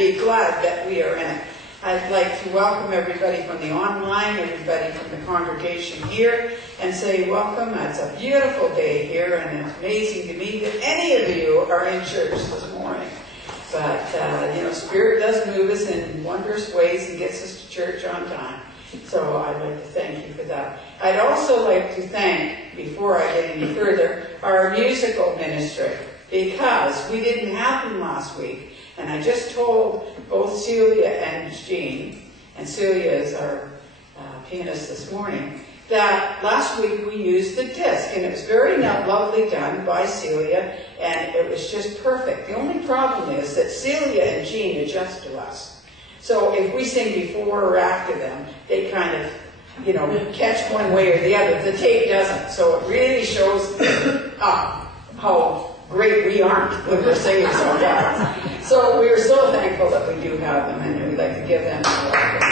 be glad that we are in it. I'd like to welcome everybody from the online, everybody from the congregation here, and say welcome. It's a beautiful day here, and it's amazing to me that any of you are in church this morning. But, Spirit does move us in wondrous ways and gets us to church on time. So I'd like to thank you for that. I'd also like to thank, before I get any further, our musical ministry, because we didn't have them last week. And I just told both Celia and Jean, and Celia is our pianist this morning, that last week we used the disc, and it was very lovely done by Celia, and it was just perfect. The only problem is that Celia and Jean adjust to us. So if we sing before or after them, they kind of, catch one way or the other. The tape doesn't. So it really shows how great we aren't when we're singing so fast. So we are so thankful that we do have them, and we'd like to give them a welcome.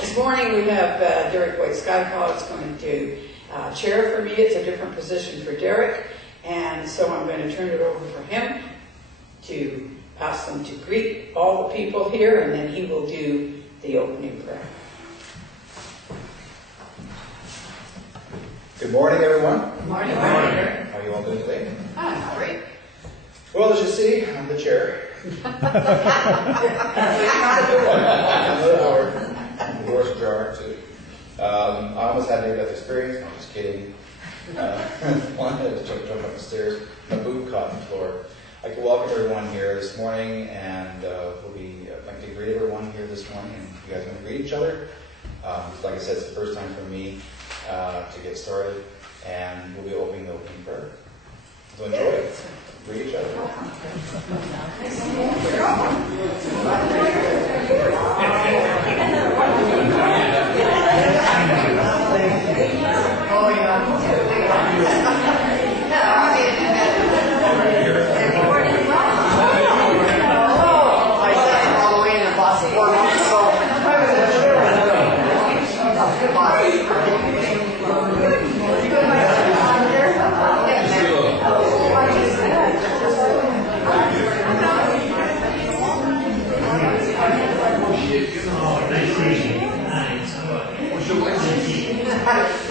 This morning we have Derek White-Skyfall is going to chair for me. It's a different position for Derek, and so I'm going to turn it over for him to ask them to greet all the people here, and then he will do the opening prayer. Good morning, everyone. Good morning. Good morning. How are you all doing today? Great. Well, as you see, I'm the chair. The door's ajar, too. I almost had near-death experience. I'm just kidding. Wanted to jump up the stairs. My boot caught on the floor. I'd like to welcome everyone here this morning, and I'd like to greet everyone here this morning. And you guys want to greet each other? Like I said, it's the first time for me to get started, and we'll be opening the opening prayer. So enjoy it. Greet each other.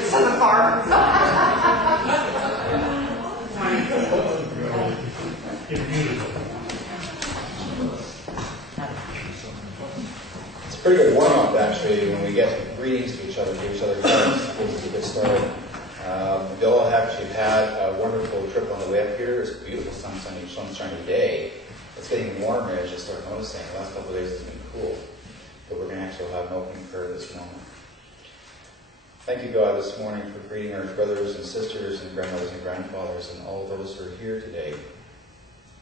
It's on the farm. It's a pretty good warm-up, actually, when we get greetings to each other, give each other cards before we get started. We all actually had a wonderful trip on the way up here. It's a beautiful sunshiny day. It's getting warmer as you start noticing. The last couple of days has been cool. But we're going to actually have an opening prayer this morning. Thank you, God, this morning for greeting our brothers and sisters and grandmothers and grandfathers and all those who are here today.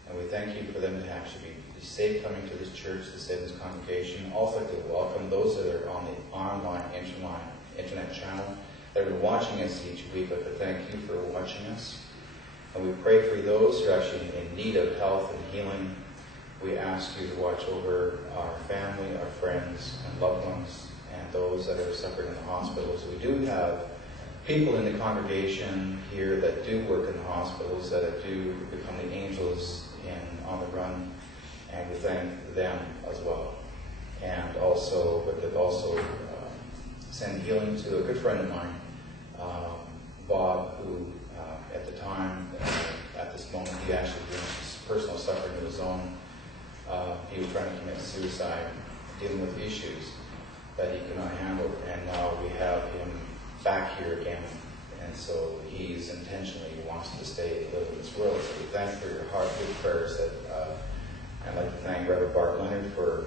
And we thank you for them to actually be safe coming to this church, to save this congregation. Also, like to welcome those that are on the online internet channel that have been watching us each week. But to thank you for watching us. And we pray for those who are actually in need of health and healing. We ask you to watch over our family, our friends, and loved ones, and those that are suffering in the hospitals. We do have people in the congregation here that do work in the hospitals, that do become the angels on the run, and we thank them as well. And also, but they've also sent healing to a good friend of mine, Bob, who at the time, at this moment, he actually experienced personal suffering of his own. He was trying to commit suicide, dealing with issues that he could not handle, and now we have him back here again, and so he's intentionally wants to stay and live in this world. So we thank you for your heartfelt prayers. I'd like to thank Reverend Bart Leonard for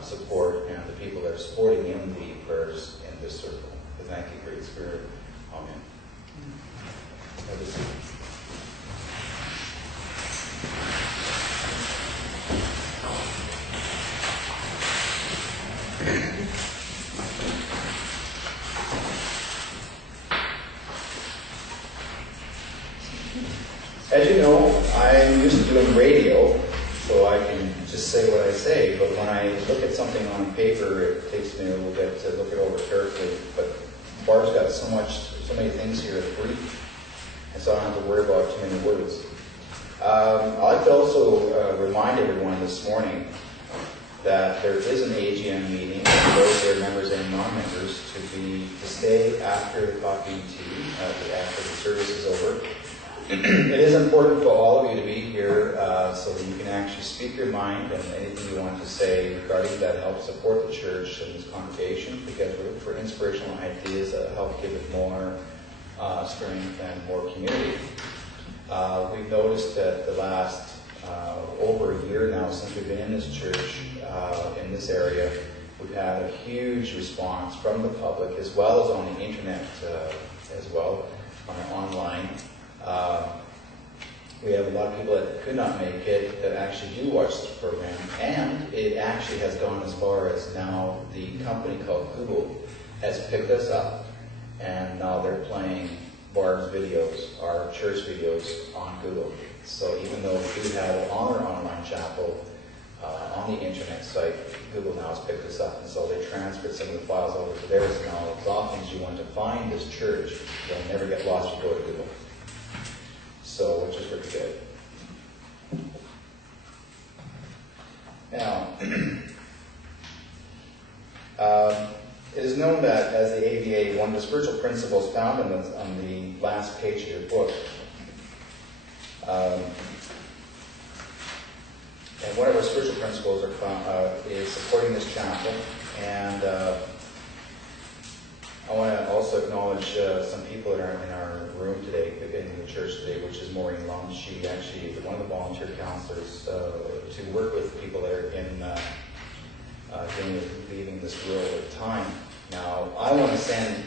support, and the people that are supporting in the prayers in this circle. We thank you, Great Spirit. Amen. Have a seat. As you know, I'm used to doing radio, so I can just say what I say, but when I look at something on paper, it takes me a little bit to look it over carefully. But Barb's got so many things here to brief, and so I don't have to worry about too many words. I'd like to also remind everyone this morning that there is an AGM meeting for those that are members and non-members to stay after the coffee and tea, after the service is over. It is important for all of you to be here so that you can actually speak your mind and anything you want to say regarding that help support the church and this congregation, because we're looking for inspirational ideas that help give it more strength and more community. We've noticed that the last over a year now since we've been in this church, in this area, we've had a huge response from the public as well as on the internet as well, online. We have a lot of people that could not make it that actually do watch this program, and it actually has gone as far as now the company called Google has picked us up, and now they're playing Barb's videos, our church videos, on Google. So even though we do have it on our online chapel, on the internet site, Google now has picked us up, and so they transferred some of the files over to theirs now. As often as you want to find this church, you'll never get lost if you go to Google. So, which is pretty good. Now, it is known that as the AVA, one of the spiritual principles found on the last page of your book, and one of our spiritual principles is supporting this chapel. And I want to also acknowledge some people that are in our room today, in the church today, which is Maureen Lum. She actually is one of the volunteer counselors to work with people that are in dealing with leaving this world at the time. Now, I want to send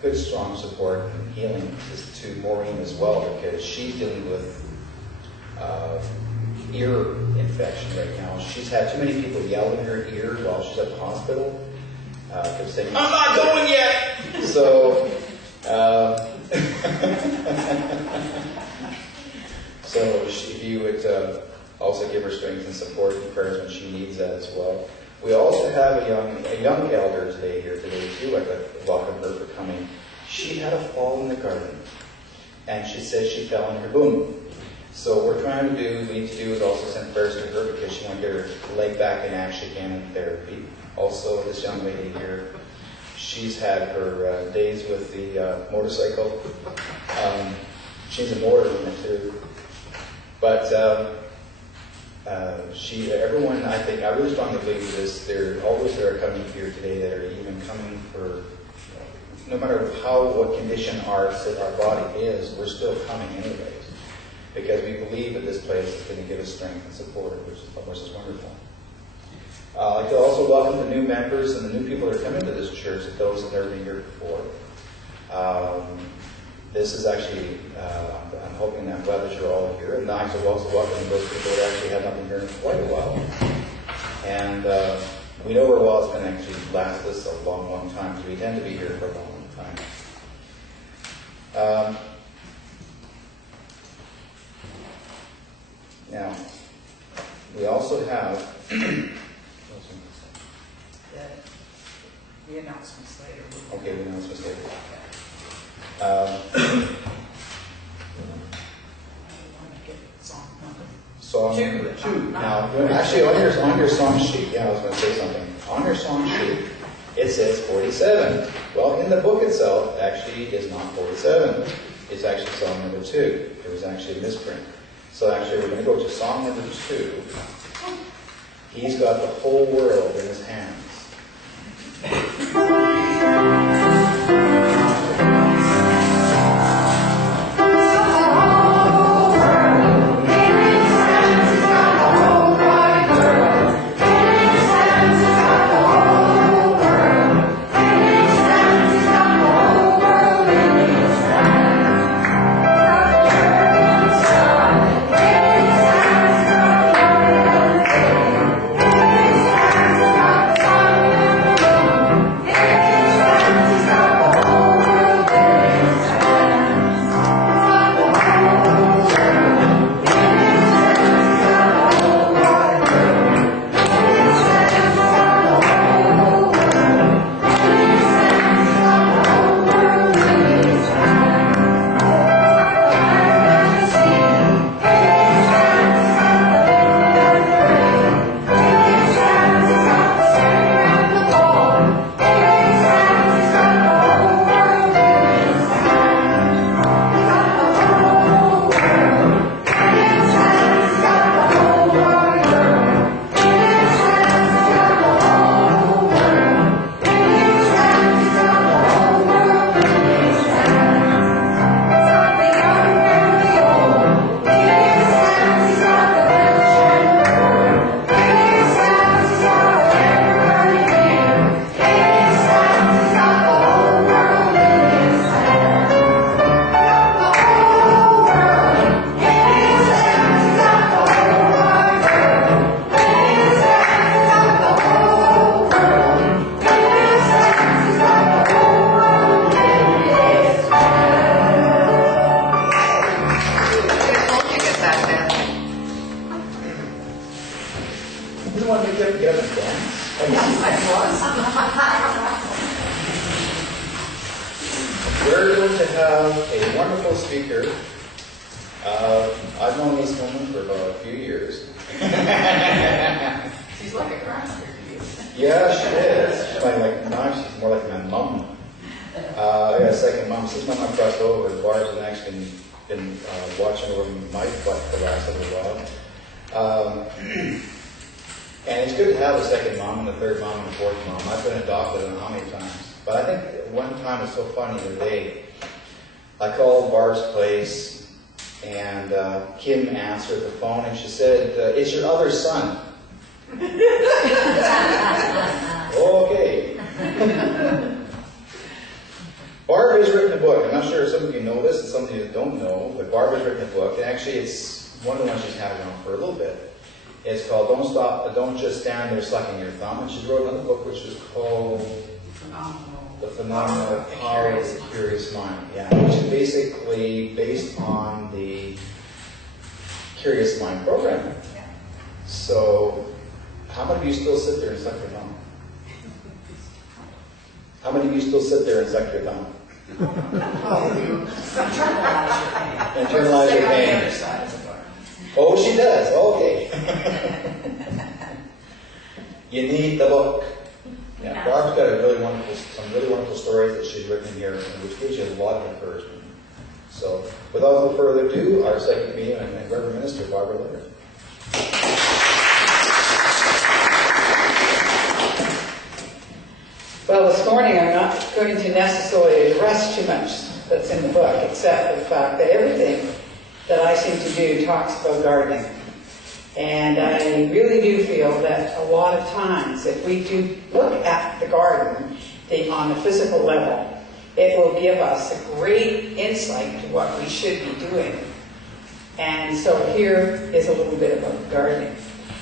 good, strong support and healing to Maureen as well, because she's dealing with ear infection right now. She's had too many people yell in her ear while she's at the hospital. Saying, "I'm not going yet!" So, if you would also give her strength and support and prayers when she needs that as well. We also have a young elder today too. I'd like to welcome her for coming. She had a fall in the garden, and she says she fell in her boom. So what we need to do is also send prayers to her, because she wants to get her leg back in action again in therapy. Also, this young lady here, she's had her days with the motorcycle. She's a motor woman too. But everyone, I really strongly believe this. There are always that are coming here today that are even coming for, no matter what condition our body is, we're still coming anyways, because we believe that this place is going to give us strength and support, which is wonderful. I'd like to also welcome the new members and the new people that are coming to this church, and those that have never been here before. This is actually, I'm hoping and I'm glad that you're all here. And I'm also welcoming those people that actually have not been here in quite a while. And we know we're well, it's going to actually last us a long, long time, because we tend to be here for a long, long time. Now, we also have the announcements later. Okay, the announcements later. Song number 2. Now, actually, on your song sheet, I was going to say something. On your song sheet, it says 47. Well, in the book itself, actually, it's not 47. It's actually song number 2. It was actually a misprint. So actually, we're going to go to song number 2. He's got the whole world in his hands. Thank you. We're going to have a wonderful speaker. I've known this woman for about a few years. She's like a grandmother to you. Yeah, she is. Now she's more like my mum. I got a second mum. Since my mum crossed over, Barb's has actually been watching over my butt for the last little while. And it's good to have a second mom and a third mom and a fourth mom. I've been adopted I don't know how many times. But I think one time was so funny the day I called Barb's place and Kim answered the phone and she said, "It's your other son." Okay. Barb has written a book. I'm not sure if some of you know this and some of you don't know, but Barb has written a book. And actually it's one of the ones she's had around for a little bit. It's called Don't Just Stand There Sucking Your Thumb. And she wrote another book which is called The Phenomenal Power of the Curious Mind. Yeah, which is basically based on the Curious Mind program. So, how many of you still sit there and suck your thumb? How many of you still sit there and suck your thumb? Internalize your pain. Oh, she does. Okay. You need the book. Yeah, Barb's got some really wonderful stories that she's written here, which gives you a lot of encouragement. So, without further ado, our second meeting, and Reverend Minister Barbara Leonard. Well, this morning I'm not going to necessarily address too much that's in the book, except the fact that everything that I seem to do talks about gardening. And I really do feel that a lot of times, if we do look at the garden on the physical level, it will give us a great insight to what we should be doing. And so here is a little bit about gardening.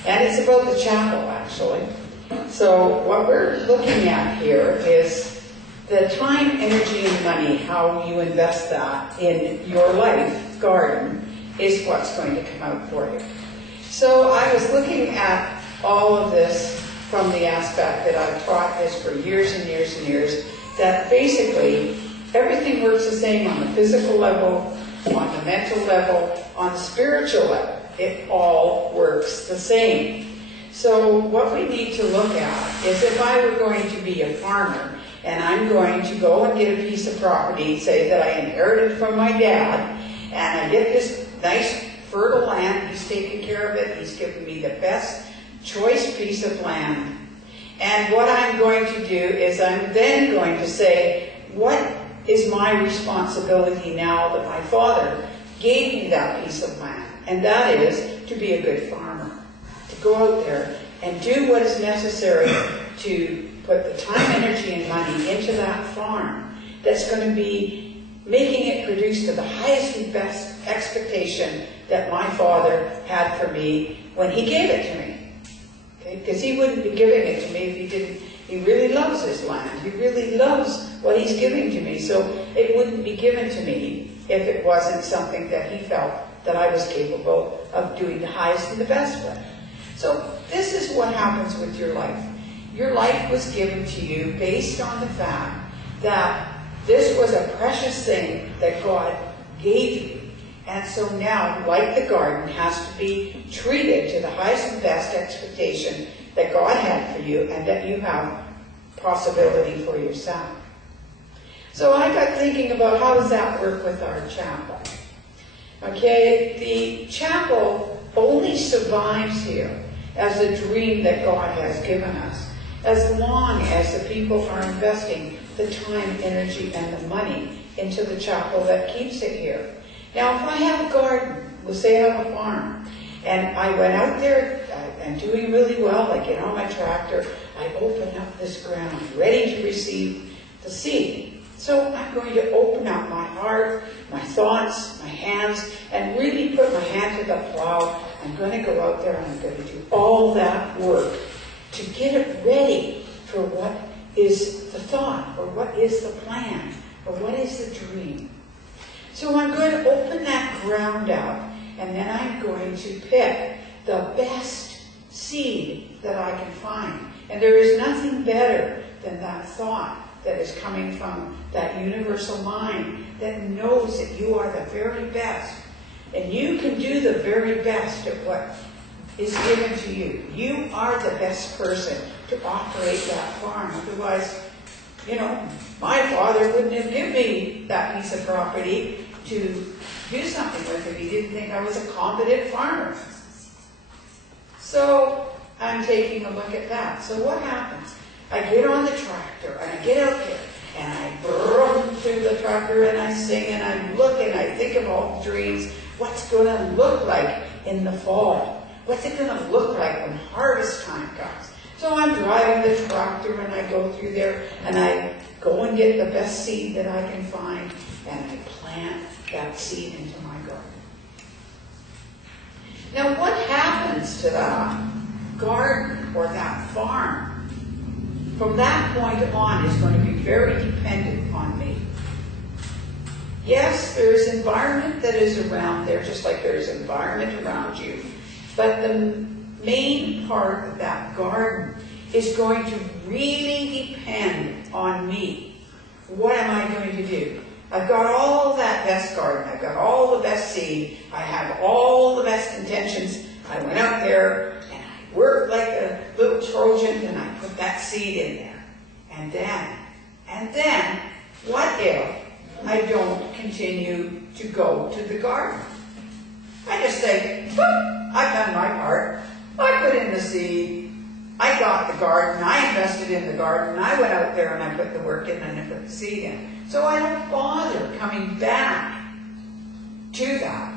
And it's about the chapel, actually. So what we're looking at here is the time, energy, and money, how you invest that in your life garden is what's going to come out for you. So I was looking at all of this from the aspect that I've taught this for years and years and years, that basically everything works the same on the physical level, on the mental level, on the spiritual level. It all works the same. So what we need to look at is if I were going to be a farmer and I'm going to go and get a piece of property, say that I inherited from my dad, and I get this nice fertile land, he's taking care of it, he's given me the best choice piece of land. And what I'm going to do is I'm then going to say, what is my responsibility now that my father gave me that piece of land? And that is to be a good farmer. To go out there and do what is necessary to put the time, energy, and money into that farm that's going to be making it produce to the highest and best expectation that my father had for me when he gave it to me. Okay? Because he wouldn't be giving it to me if he didn't. He really loves his land. He really loves what he's giving to me. So it wouldn't be given to me if it wasn't something that he felt that I was capable of doing the highest and the best with. So this is what happens with your life. Your life was given to you based on the fact that this was a precious thing that God gave you. And so now, like the garden, has to be treated to the highest and best expectation that God had for you and that you have possibility for yourself. So I got thinking about how does that work with our chapel. Okay, the chapel only survives here as a dream that God has given us, as long as the people are investing the time, energy, and the money into the chapel that keeps it here. Now, if I have a garden, we'll say I have a farm, and I went out there and doing really well, I get on my tractor, I open up this ground, ready to receive the seed. So I'm going to open up my heart, my thoughts, my hands, and really put my hand to the plow. I'm going to go out there and I'm going to do all that work to get it ready for what is the thought, or what is the plan, or what is the dream. So I'm going to open that ground out, and then I'm going to pick the best seed that I can find. And there is nothing better than that thought that is coming from that universal mind that knows that you are the very best. And you can do the very best at what is given to you. You are the best person to operate that farm. Otherwise, my father wouldn't have given me that piece of property to do something with if he didn't think I was a competent farmer. So I'm taking a look at that. So what happens? I get on the tractor and I get out there and I brum through the tractor and I sing and I look and I think of all the dreams. What's going to look like in the fall? What's it going to look like when harvest time comes? So I'm driving the tractor and I go through there and I go and get the best seed that I can find and I plant that seed into my garden. Now what happens to that garden or that farm from that point on is going to be very dependent on me. Yes, there is environment that is around there, just like there is environment around you. But the main part of that garden is going to really depend on me. What am I going to do? I've got all that best garden. I've got all the best seed. I have all the best intentions. I went out there and I worked like a little Trojan and I put that seed in there. And then, what if I don't continue to go to the garden? I just say, I've done my part. I put in the seed. I got the garden. I invested in the garden. I went out there and I put the work in and I put the seed in. So I don't bother coming back to that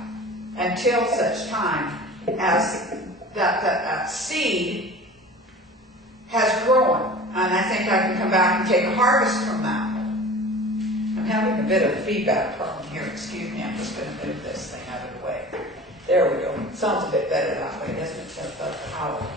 until such time as that seed has grown. And I think I can come back and take a harvest from that. I'm having a bit of a feedback problem here. Excuse me, I'm just going to move this thing out of the way. There we go. Sounds a bit better that way, doesn't it? Instead of the power.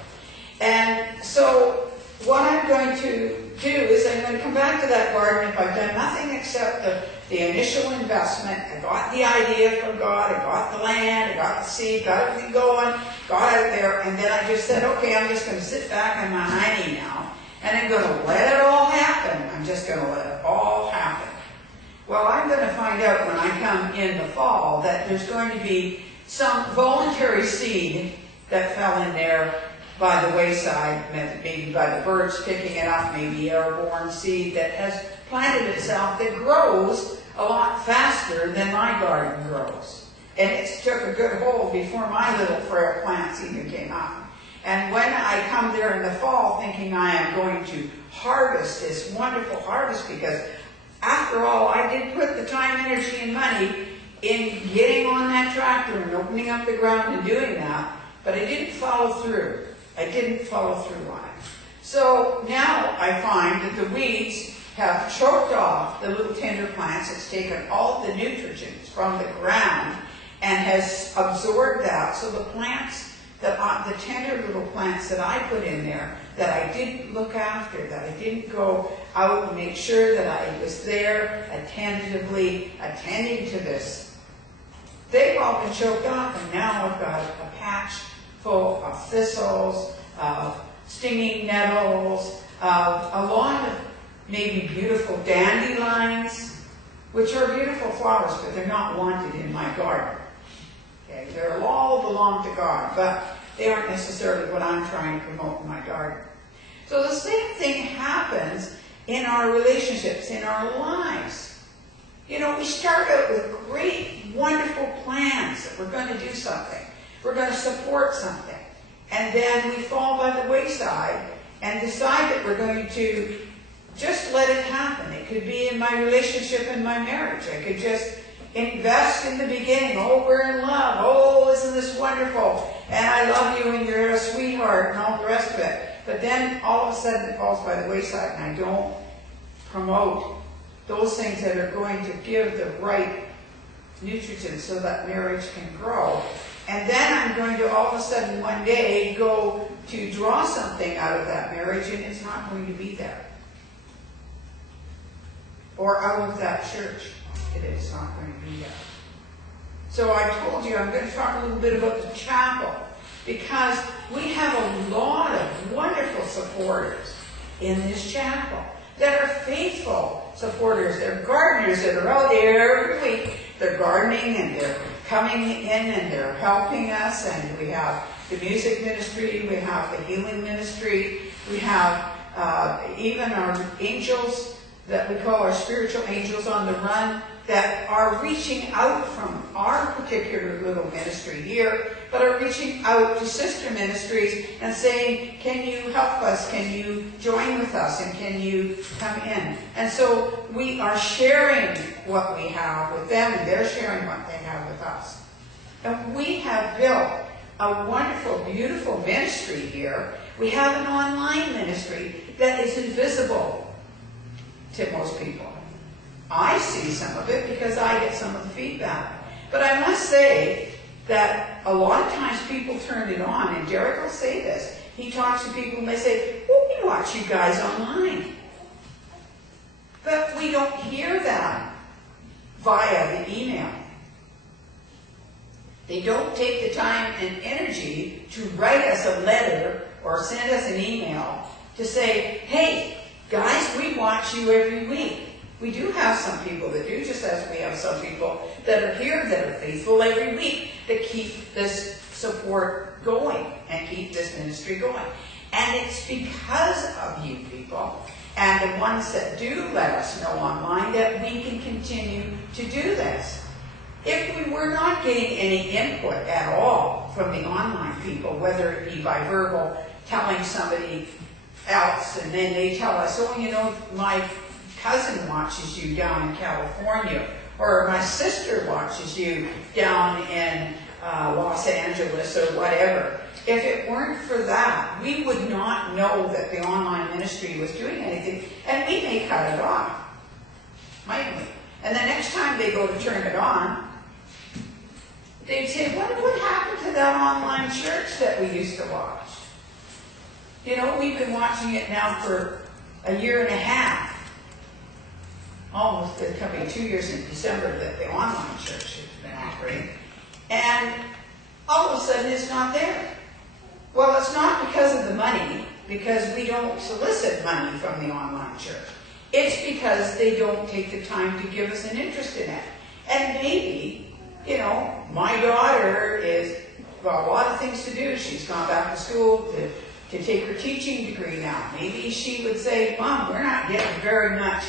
And so what I'm going to do is I'm going to come back to that garden if I've done nothing except the initial investment. I got the idea from God, I got the land, I got the seed, got everything going, got out there, and then I just said, okay, I'm just going to sit back on my hiney now, and I'm going to let it all happen. I'm just going to let it all happen. Well, I'm going to find out when I come in the fall that there's going to be some voluntary seed that fell in there by the wayside, maybe by the birds picking it up, maybe airborne seed that has planted itself that grows a lot faster than my garden grows. And it took a good hold before my little frail plants even came up. And when I come there in the fall thinking I am going to harvest this wonderful harvest, because after all, I did put the time, energy, and money in getting on that tractor and opening up the ground and doing that, but I didn't follow through. I didn't follow through on it. So now I find that the weeds have choked off the little tender plants. It's taken all the nutrients from the ground and has absorbed that. So the plants, the tender little plants that I put in there, that I didn't look after, that I didn't go out and make sure that I was there attentively attending to this, they've all been choked off, and now I've got a patch full of thistles, of stinging nettles, of a lot of maybe beautiful dandelions, which are beautiful flowers, but they're not wanted in my garden. Okay, they all belong to God, but they aren't necessarily what I'm trying to promote in my garden. So the same thing happens in our relationships, in our lives. You know, we start out with great, wonderful plans that we're going to do something. We're going to support something. And then we fall by the wayside and decide that we're going to just let it happen. It could be in my relationship and my marriage. I could just invest in the beginning. Oh, we're in love. Oh, isn't this wonderful? And I love you and you're a sweetheart and all the rest of it. But then all of a sudden it falls by the wayside and I don't promote those things that are going to give the right nutrients so that marriage can grow. And then I'm going to all of a sudden one day go to draw something out of that marriage and it's not going to be there. Or out of that church, it is not going to be there. So I told you I'm going to talk a little bit about the chapel. because we have a lot of wonderful supporters in this chapel that are faithful supporters. They're gardeners that are out there every week. They're gardening and they're coming in and they're helping us. And we have the music ministry, we have the healing ministry, we have even our angels that we call our spiritual angels on the run that are reaching out from our particular little ministry here, but are reaching out to sister ministries and saying, can you help us? Can you join with us? And can you come in? And so we are sharing what we have with them, and they're sharing what they have with us. And we have built a wonderful, beautiful ministry here. We have an online ministry that is invisible to most people. I see some of it because I get some of the feedback. But I must say that a lot of times people turn it on, and Derek will say this. He talks to people and they say, oh, we watch you guys online. But we don't hear that via the email. They don't take the time and energy to write us a letter or send us an email to say, hey, guys, we watch you every week. We do have some people that do, just as we have some people that are here that are faithful every week that keep this support going and keep this ministry going. And it's because of you people and the ones that do let us know online that we can continue to do this. If we were not getting any input at all from the online people, whether it be by verbal, telling somebody else, and then they tell us, oh, you know, my cousin watches you down in California, or my sister watches you down in Los Angeles, or whatever. If it weren't for that, we would not know that the online ministry was doing anything, and we may cut it off, might we? And the next time they go to turn it on, they'd say, what happened to that online church that we used to watch? You know, we've been watching it now for a year and a half. Almost, it's coming 2 years in December that the online church has been operating. And all of a sudden it's not there. Well, it's not because of the money, because we don't solicit money from the online church. It's because they don't take the time to give us an interest in it. And maybe, you know, my daughter is got a lot of things to do. She's gone back to school to take her teaching degree now. Maybe she would say, Mom, we're not getting very much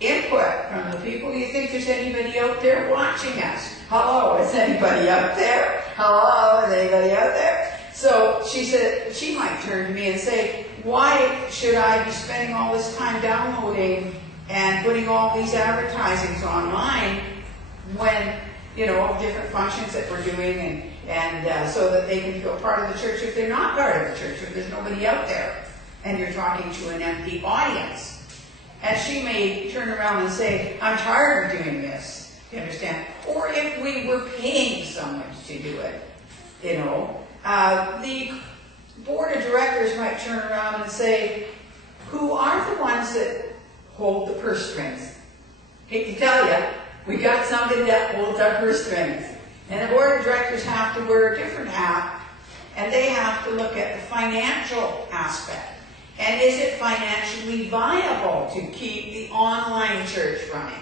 input from the people. Do you think there's anybody out there watching us? Hello, is anybody out there? Hello, is anybody out there? So she said, she might turn to me and say, why should I be spending all this time downloading and putting all these advertisings online when, you know, all different functions that we're doing and so that they can feel part of the church if they're not part of the church, if there's nobody out there and you're talking to an empty audience. And she may turn around and say, I'm tired of doing this, you understand? Or if we were paying someone to do it, you know, the board of directors might turn around and say, who are the ones that hold the purse strings? Hate to tell you, we got somebody that holds our purse strings. And the board of directors have to wear a different hat, and they have to look at the financial aspect. And is it financially viable to keep the online church running?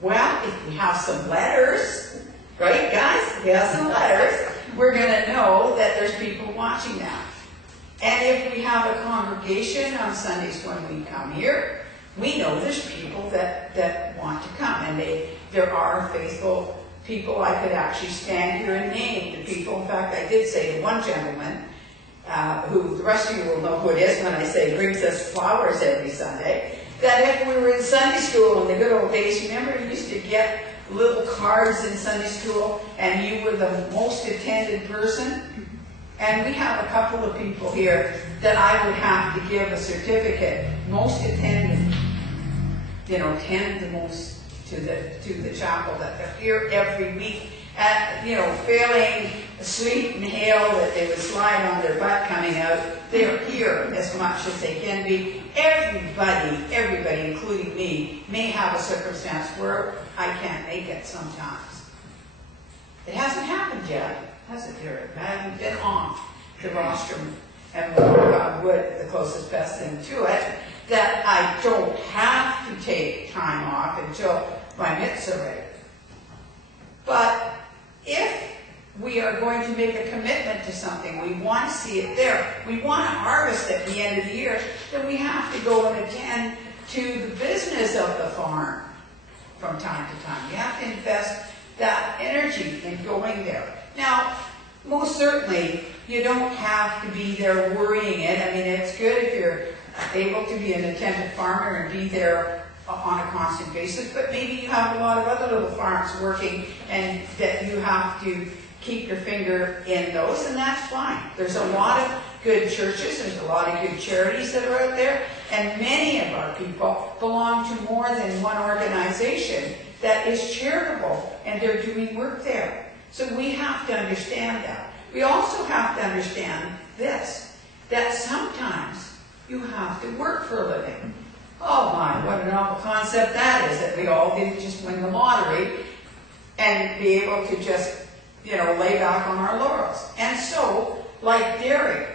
Well, if we have some letters, right guys? If we have some letters, we're going to know that there's people watching that. And if we have a congregation on Sundays when we come here, we know there's people that want to come. And there are faithful people. I could actually stand here and name the people. In fact, I did say to one gentleman, who the rest of you will know who it is when I say brings us flowers every Sunday, that if we were in Sunday school in the good old days, remember you used to get little cards in Sunday school and you were the most attended person? And we have a couple of people here that I would have to give a certificate, most attended, you know, attend the most to the chapel, that they're here every week. You know, failing sleep and hail that they would slide on their butt coming out, they're here as much as they can be. Everybody, including me, may have a circumstance where I can't make it sometimes. It hasn't happened yet, has it, Derek? I haven't been on the rostrum, and would the closest best thing to it, that I don't have to take time off until my mitts are ready. But if we are going to make a commitment to something, we want to see it there, we want to harvest at the end of the year, then we have to go and attend to the business of the farm from time to time. You have to invest that energy in going there. Now, most certainly, you don't have to be there worrying it. I mean, it's good if you're able to be an attentive farmer and be there on a constant basis, but maybe you have a lot of other little farms working and that you have to keep your finger in those, and that's fine. There's a lot of good churches, there's a lot of good charities that are out there, and many of our people belong to more than one organization that is charitable, and they're doing work there. So we have to understand that. We also have to understand this, that sometimes you have to work for a living. Oh my, what a novel concept that is, that we all didn't just win the lottery and be able to just, lay back on our laurels. And so, like Derek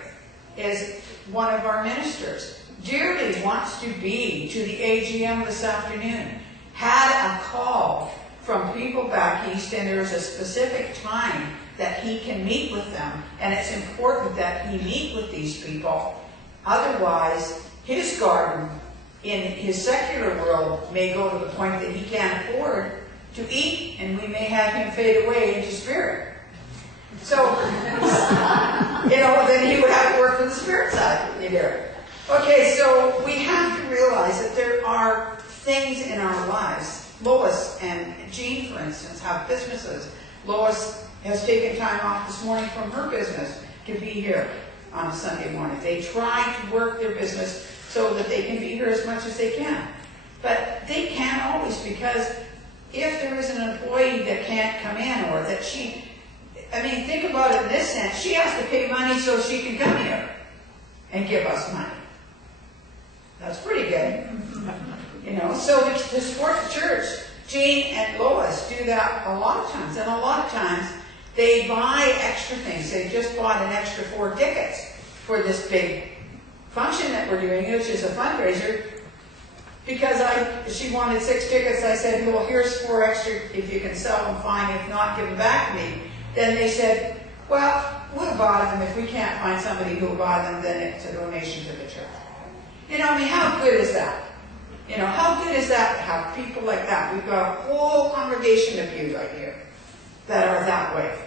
is one of our ministers, dearly wants to be to the AGM this afternoon, had a call from people back east, and there's a specific time that he can meet with them, and it's important that he meet with these people. Otherwise, his garden in his secular world may go to the point that he can't afford to eat, and we may have him fade away into spirit. So, then he would have to work for the spirit side, Okay, so we have to realize that there are things in our lives. Lois and Jean, for instance, have businesses. Lois has taken time off this morning from her business to be here on a Sunday morning. They try to work their business so that they can be here as much as they can. But they can't always, because if there is an employee that can't come in, or that think about it in this sense, she has to pay money so she can come here and give us money. That's pretty good. So to support the church, Jean and Lois do that a lot of times, and a lot of times they buy extra things. They just bought an extra 4 tickets for this big function that we're doing, which is a fundraiser. Because she wanted 6 tickets, I said, well, here's 4 extra. If you can sell them, fine. If not, give them back to me. Then they said, well, we'll buy them. If we can't find somebody who will buy them, then it's a donation to the church. How good is that? How good is that to have people like that? We've got a whole congregation of you right here that are that way,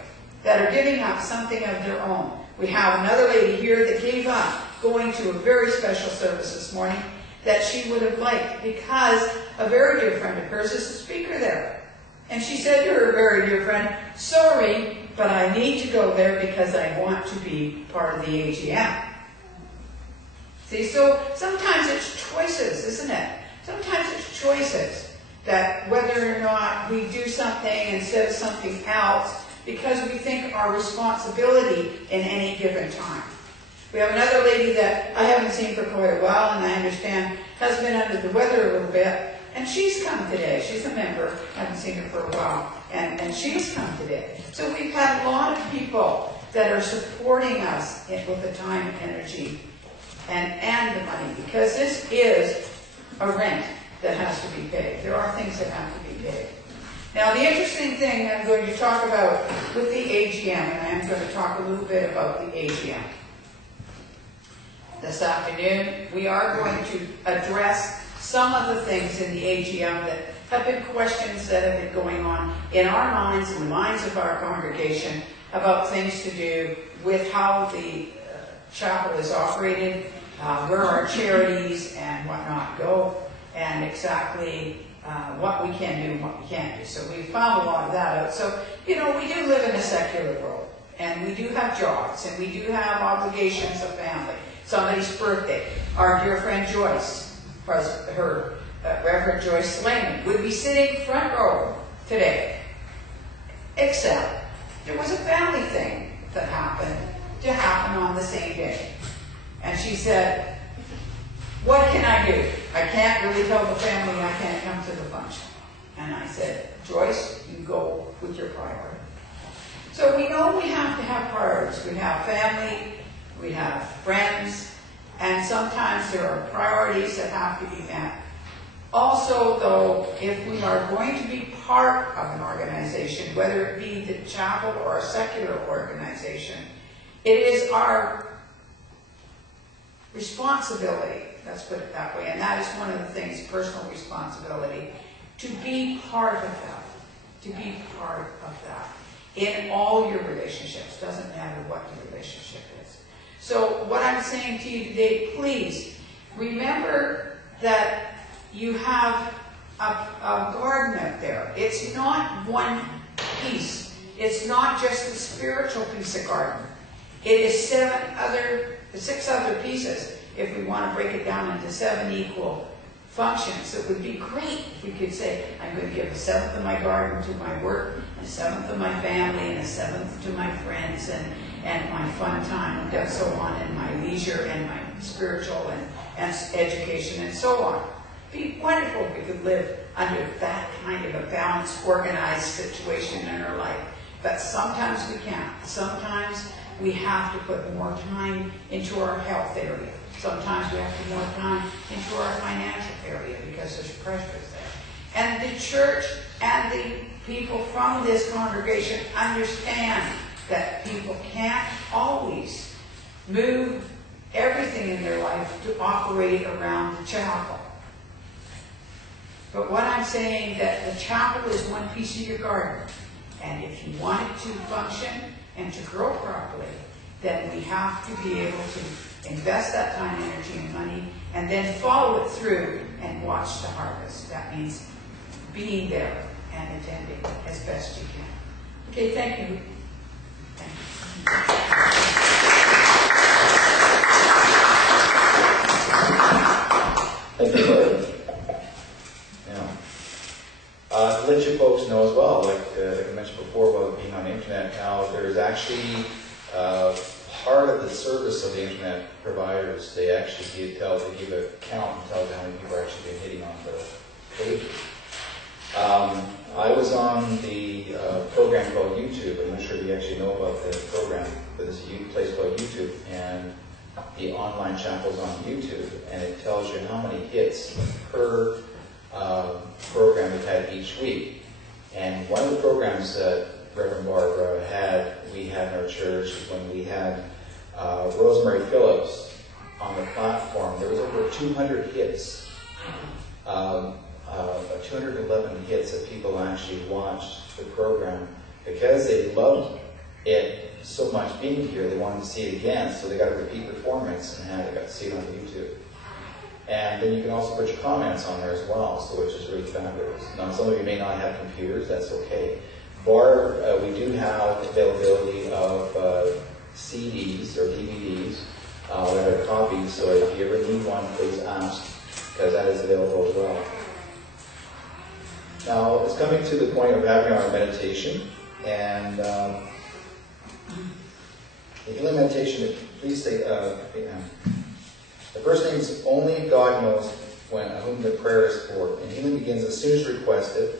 that are giving up something of their own. We have another lady here that gave up going to a very special service this morning that she would have liked, because a very dear friend of hers is a speaker there. And she said to her very dear friend, sorry, but I need to go there because I want to be part of the AGM. See, so sometimes it's choices, isn't it? Sometimes it's choices, that whether or not we do something instead of something else, because we think our responsibility in any given time. We have another lady that I haven't seen for quite a while, and I understand has been under the weather a little bit, and she's come today. She's a member. I haven't seen her for a while, and she's come today. So we've had a lot of people that are supporting us with the time and energy and the money, because this is a rent that has to be paid. There are things that have to be paid. Now, the interesting thing I'm going to talk about with the AGM, and I am going to talk a little bit about the AGM. This afternoon, we are going to address some of the things in the AGM that have been questions that have been going on in our minds and the minds of our congregation about things to do with how the chapel is operated, where our charities and whatnot go, and exactly what we can do and what we can't do. So we found a lot of that out. So, we do live in a secular world, and we do have jobs, and we do have obligations of family. Somebody's birthday. Our dear friend Joyce, her Reverend Joyce Slayman, would be sitting front row today. Except there was a family thing that happened to happen on the same day. And she said, what can I do? I can't really tell the family I can't come to the function. And I said, Joyce, you go with your priority. So So we know we have to have priorities. We have family, we have friends, and sometimes there are priorities that have to be met. Also, though, if we are going to be part of an organization, whether it be the chapel or a secular organization, it is our responsibility, let's put it that way, and that is one of the things, personal responsibility, to be part of that, to be part of that in all your relationships. Doesn't matter what the relationship is. So what I'm saying to you today, please remember that you have a garden out there. It's not one piece. It's not just the spiritual piece of garden. It is 6 other pieces. If we want to break it down into 7 equal functions, it would be great if we could say, I'm going to give 1/7 of my garden to my work, 1/7 of my family, and 1/7 to my friends, and my fun time, and so on, and my leisure, and my spiritual, and education, and so on. It'd be wonderful if we could live under that kind of a balanced, organized situation in our life. But sometimes we can't. Sometimes we have to put more time into our health area. Sometimes we have to put more time into our financial area because there's pressures there. And the church and the people from this congregation understand that people can't always move everything in their life to operate around the chapel. But what I'm saying, that the chapel is one piece of your garden. And if you want it to function and to grow properly, then we have to be able to invest that time, energy, and money, and then follow it through and watch the harvest. That means being there and attending as best you can. Okay, thank you. Thank you. Thank you, Lord. To let you folks know as well, like I mentioned before about being on the internet, now there's actually part of the service of the internet providers. They actually give a count and tell you how many people are actually been hitting on the page. I was on the program called YouTube. I'm not sure if you actually know about the program, but it's a place called YouTube, and the online chapel's on YouTube, and it tells you how many hits per program we've had each week. And one of the programs that Reverend Barbara we had in our church when we had Rosemary Phillips on the platform. There was over 200 hits, 211 hits that people actually watched the program because they loved it so much being here. They wanted to see it again, so they got a repeat performance and they got to see it on YouTube. And then you can also put your comments on there as well, so which is really fabulous. Now, some of you may not have computers, that's okay. We do have availability of CDs or DVDs that are copies, so if you ever need one, please ask, because that is available as well. Now, it's coming to the point of having our meditation, and the healing meditation, please say, the first thing is only God knows whom the prayer is for, and healing begins as soon as requested.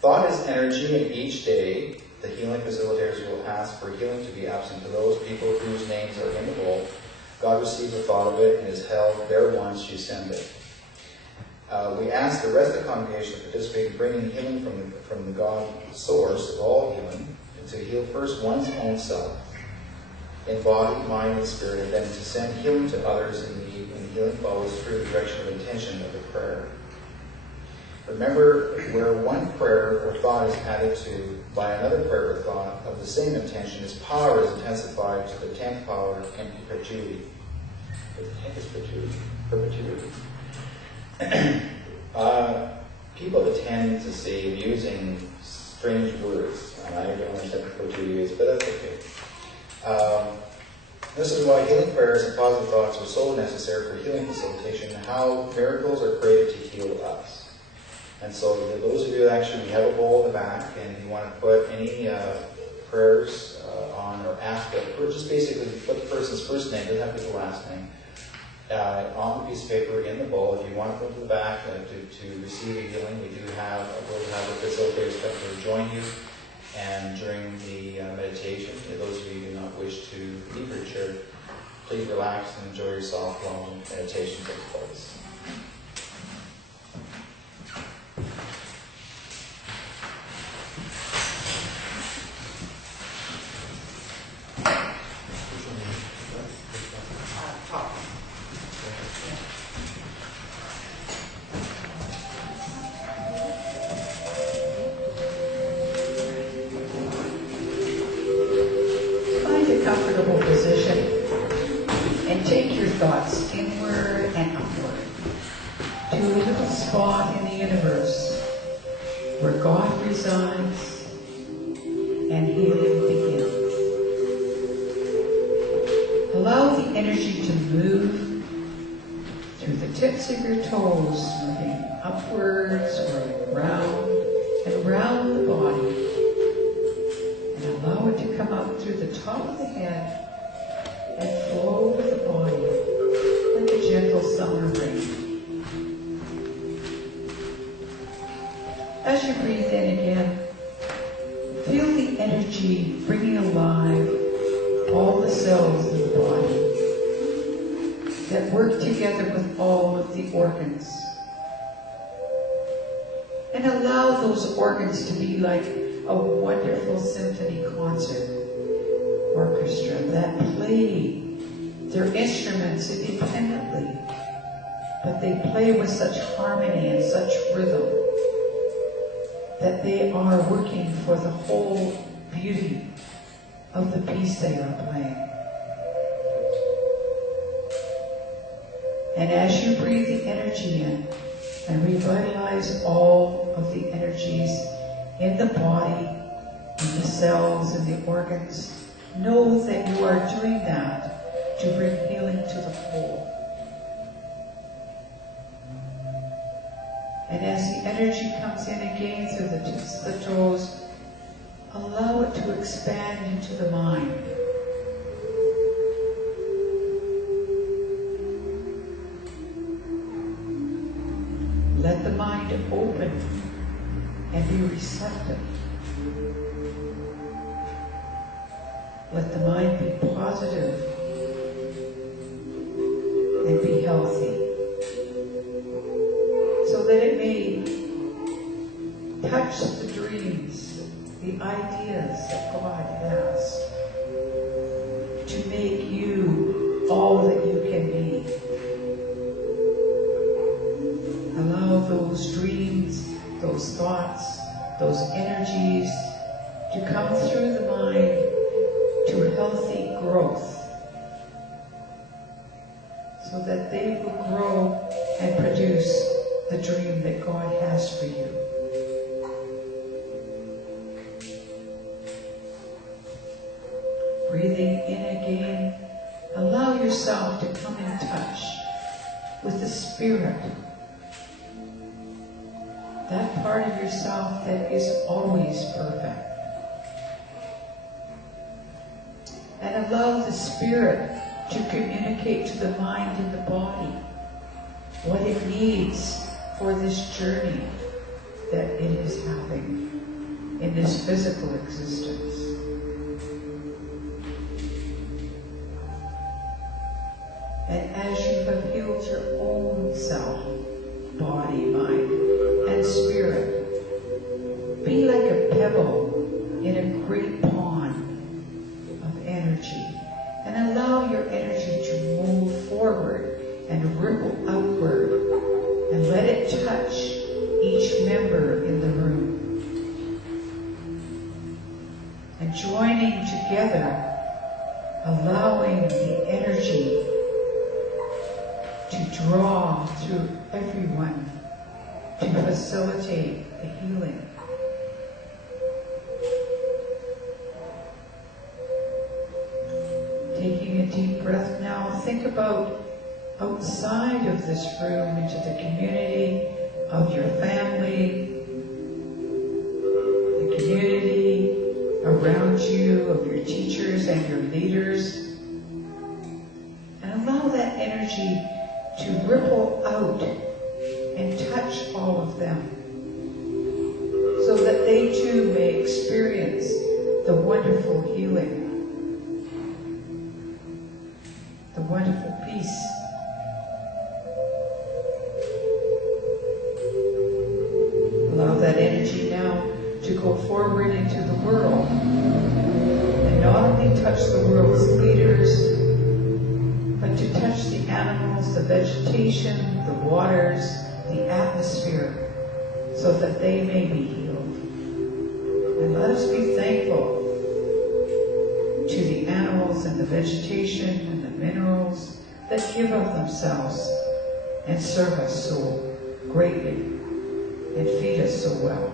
Thought is energy, and each day the healing facilitators will ask for healing to be absent to those people whose names are in the bowl. God receives the thought of it and is held there once you send it. We ask the rest of the congregation to participate in bringing healing from the God source of all healing, and to heal first one's own self, in body, mind, and spirit, and then to send healing to others in need, and healing follows through the direction of intention of the prayer. Remember, where one prayer or thought is added to by another prayer or thought of the same intention, its power is intensified to the 10th power in perpetuity. Perpetuity. People tend to say using strange words, and I don't understand what perpetuity is, but that's okay. This is why healing prayers and positive thoughts are so necessary for healing facilitation, and how miracles are created to heal us. And so those of you that actually have a bowl in the back and you want to put any prayers on or ask it, or just basically put the person's first name, doesn't have to be the last name, on the piece of paper in the bowl. If you want to put to the back to receive a healing, we'll have the facilitators come to join you And during the meditation, for those of you who do not wish to leave your chair, please relax and enjoy yourself while meditation takes place. Find a comfortable position and take your thoughts inward and upward to a little spot in the universe where God resides and healing begins. Allow the energy to move through the tips of your toes, moving upwards or around and around the body. And allow it to come up through the top of the head and flow over the body like a gentle summer rain. As you breathe in again, feel the energy bringing alive all the cells in the body that work together with all of the organs. And allow those organs to be like a wonderful symphony concert orchestra that play their instruments independently, but they play with such harmony and such rhythm that they are working for the whole beauty of the piece they are playing. And as you breathe the energy in and revitalize all of the energies in the body, in the cells, in the organs, know that you are doing that to bring healing to the whole. And as the energy comes in again through the tips of the toes, allow it to expand into the mind. Let the mind open and be receptive. Let the mind be positive and be healthy, so that it may touch the dreams, the ideas that God has to make you all that you can be. Allow those dreams, those thoughts, those energies to come through the mind to a healthy growth, so that they will grow and produce the dream that God has for you. Breathing in again, allow yourself to come in touch with the Spirit, that part of yourself that is always perfect. And allow the Spirit to communicate to the mind and the body what it needs for this journey that it is having in this physical existence. And as you have healed your own self, body, mind, and spirit, be like a pebble in a great pond of energy, and allow your energy to move forward and ripple outward, and let it touch each member in the room. And joining together, allowing the energy to draw through everyone to facilitate the healing. Taking a deep breath now, think about outside of this room into the community of your family, the community around you, of your teachers and your leaders, and allow that energy to ripple out and touch all of them, so that they too may experience the wonderful healing, the wonderful peace. Allow that energy now to go forward into the world and not only touch the world's leaders, but to touch the animals, the vegetation, the waters, the atmosphere, so that they may be healed. And let us be thankful to the animals and the vegetation and the minerals that give of themselves and serve us so greatly and feed us so well.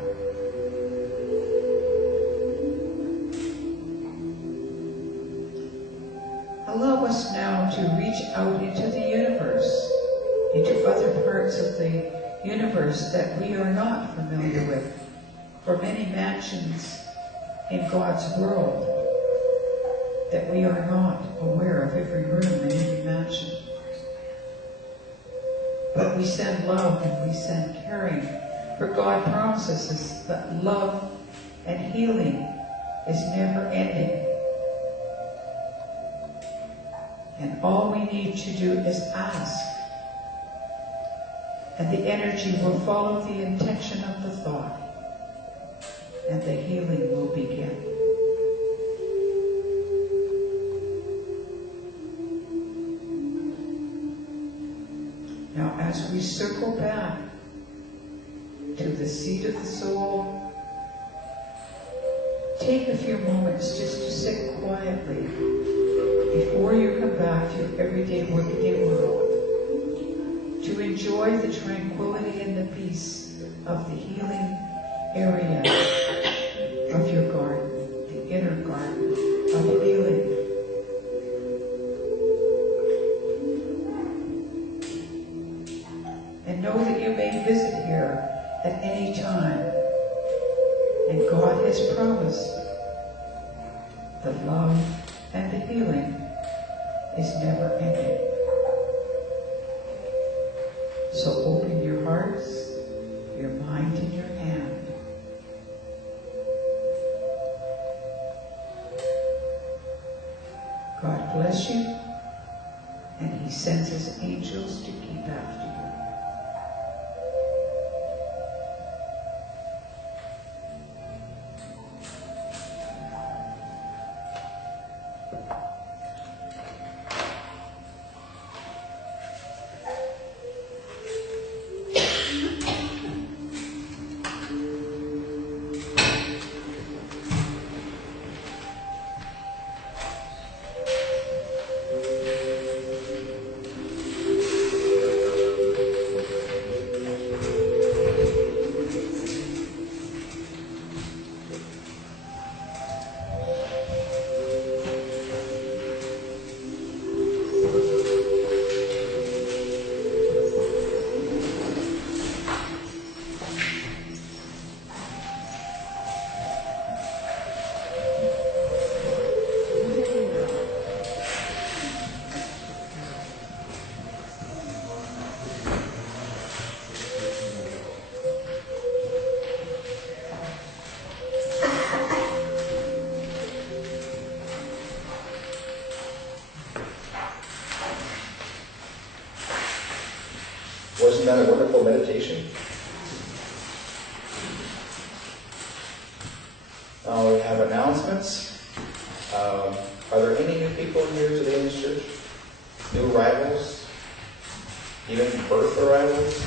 Allow us now to reach out into the universe, into other parts of the universe that we are not familiar with. For many mansions in God's world that we are not aware of every room in every mansion. But we send love and we send caring. For God promises us that love and healing is never ending. And all we need to do is ask. And the energy will follow the intention of the thought. And the healing will begin. Now, as we circle back to the seat of the soul, take a few moments just to sit quietly before you come back to your everyday workaday world, to enjoy the tranquility and the peace of the healing area of your garden, the inner garden of healing. And know that you may visit here at any time. And God has promised the love and the healing is never ending. So open your hearts, your mind and your hand. God bless you, and He sends His angels to keep after you. Wasn't that a wonderful meditation? Now we have announcements. Are there any new people here today in this church? New arrivals? Even birth arrivals?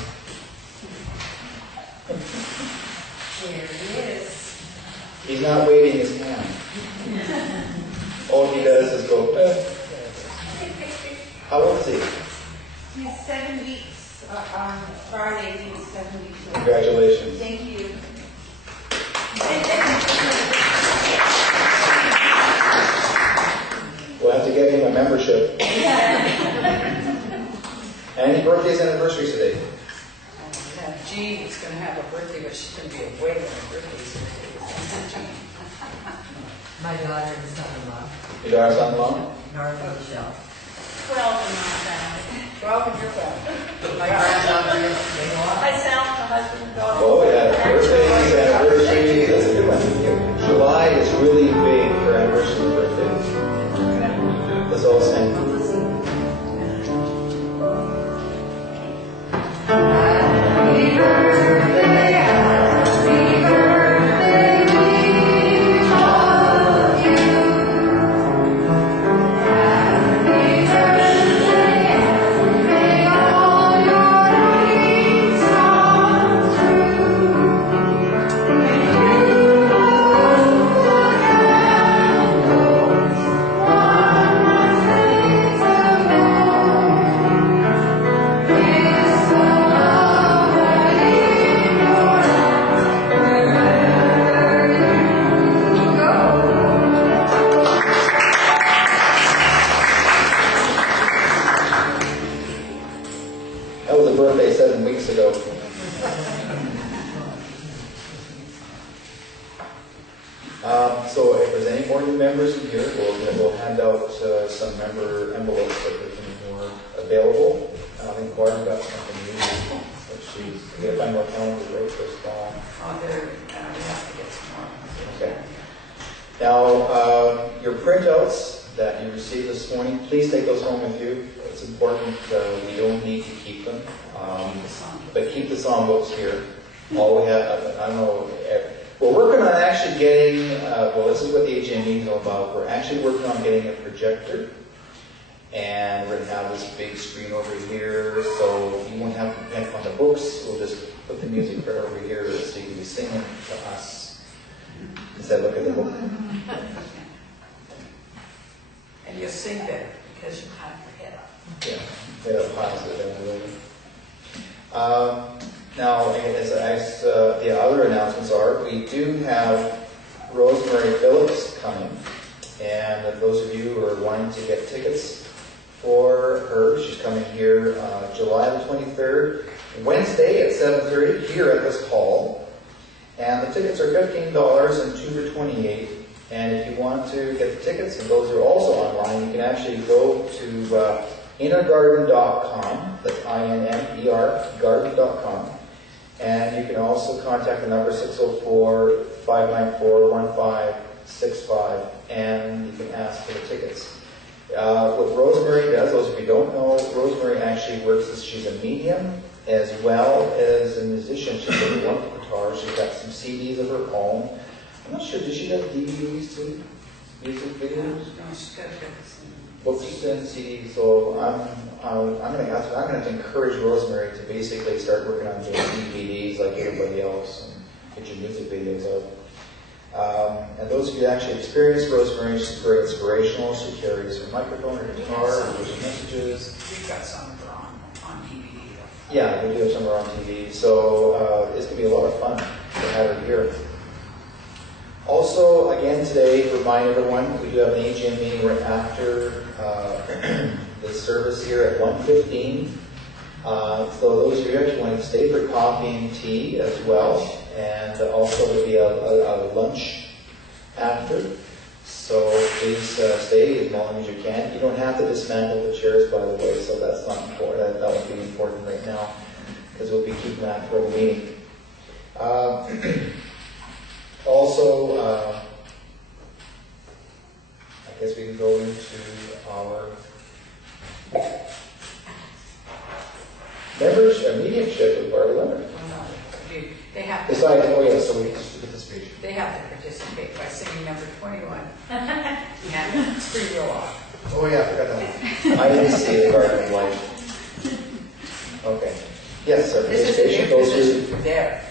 Here he is. He's not waving his hand. All he does is go, How old is he? He's 7 weeks. On Friday, he was 7 weeks old. Congratulations. Thank you. We'll have to get him a membership. Any birthdays and anniversaries today? Jean is going to have a birthday, but she's going to be away on her birthday. My daughter and son-in-law, Your daughter's son-in-law? North Michelle. 12 in my family. 12 in your family. My granddaughter is Maywa. Myself, my husband, and daughter. Oh yeah, birthdays, anniversaries, that's a good one. July is really big any more new members in here, we'll hand out some member envelopes that become more available. I think Barbara got something new. We gotta find more calendars right for us all. Oh, there, we have to get some more. Okay. Now, your printouts that you received this morning, please take those home with you. It's important. We don't need to keep them, but keep the songbooks here. All we have, I don't know. We're working on actually getting. Well, this is what the AGM meeting is all about. We're actually working on getting a projector. And we're going to have this big screen over here, so you won't have to depend on the books. We'll just put the music right over here so you can be singing to us instead of look at the book. And you'll sing better because you have your head up. Yeah, they have piles of it. Now, as the other announcements are, we do have Rosemary Phillips coming. And those of you who are wanting to get tickets for her, she's coming here July the 23rd, Wednesday at 7:30 here at this hall. And the tickets are $15 and 2 for $28. And if you want to get the tickets, and those are also online, you can actually go to innergarden.com, that's INNER, garden.com. And you can also contact the number 604-594-1565, and you can ask for the tickets. What Rosemary does, those of you who don't know, Rosemary actually works as, she's a medium as well as a musician. She's got a wonderful guitar. She's got some CDs of her own. I'm not sure, does she have DVDs too? Music videos? No, she's got to get some Books and CDs. So I'm going to have to encourage Rosemary to basically start working on doing DVDs like everybody else and get your music videos out. And those of you that actually experience Rosemary, she's very inspirational. She carries her microphone, her guitar, her messages. We've got some of her on DVD. Yeah, we do have some of her on TV. So it's going to be a lot of fun to have her here. Also, again today, remind everyone, we do have an AGM meeting right after the service here at 1:15. So those of you who actually want to stay for coffee and tea as well. And also there'll be a lunch after. So please stay as long as you can. You don't have to dismantle the chairs, by the way, so that's not important. That would be important right now, because we'll be keeping that for the meeting. Also, I guess we can go into our mediumship with Barbara Leonard. They have to. Besides, oh yeah, so we just look at the speech. They have to participate by singing number 21. And it's pretty real off. Oh yeah, I forgot that one. I didn't see the Garden of Life. Okay. Yes, sir. This is Participation a goes position through. for there.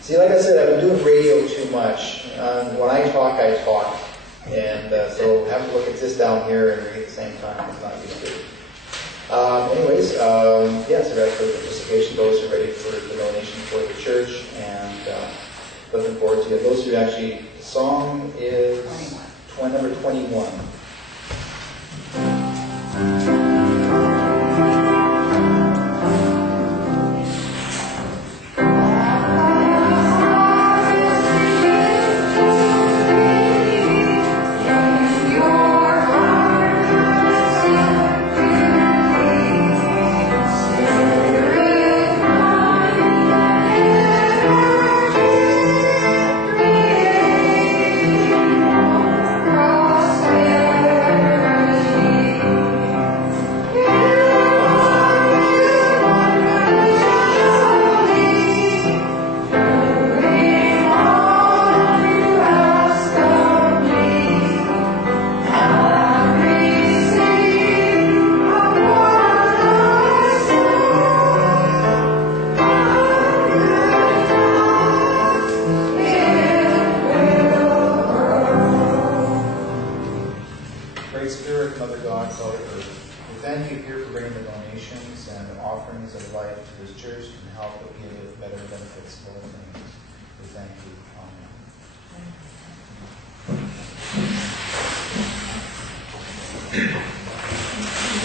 See, like I said, I've been doing radio too much. When I talk, and so have to look at this down here and read at the same time. It's not used to. Anyways, yes, that's for participation. Those are ready for the donation for the church, and looking forward to it. Those who actually, the song is number 21.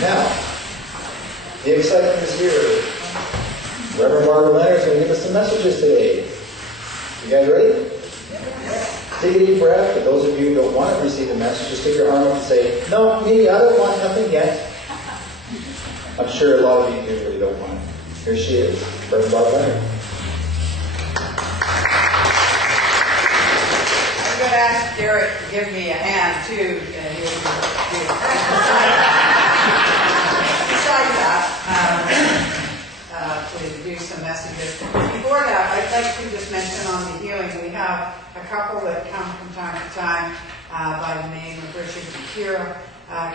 Now, the excitement is here. Reverend Barbara Leonard is going to give us some messages today. You guys ready? take a deep breath. For those of you who don't want to receive the message, just stick your arm up and say, no, me, I don't want nothing yet. I'm sure a lot of you really don't want it. Here she is, Reverend Barb Leonard. I'm going to ask Derek to give me a hand, too. Besides that, to do some messages. Before that, I'd like to just mention on the healing, we have a couple that come from time to time by the name of Richard and Kira.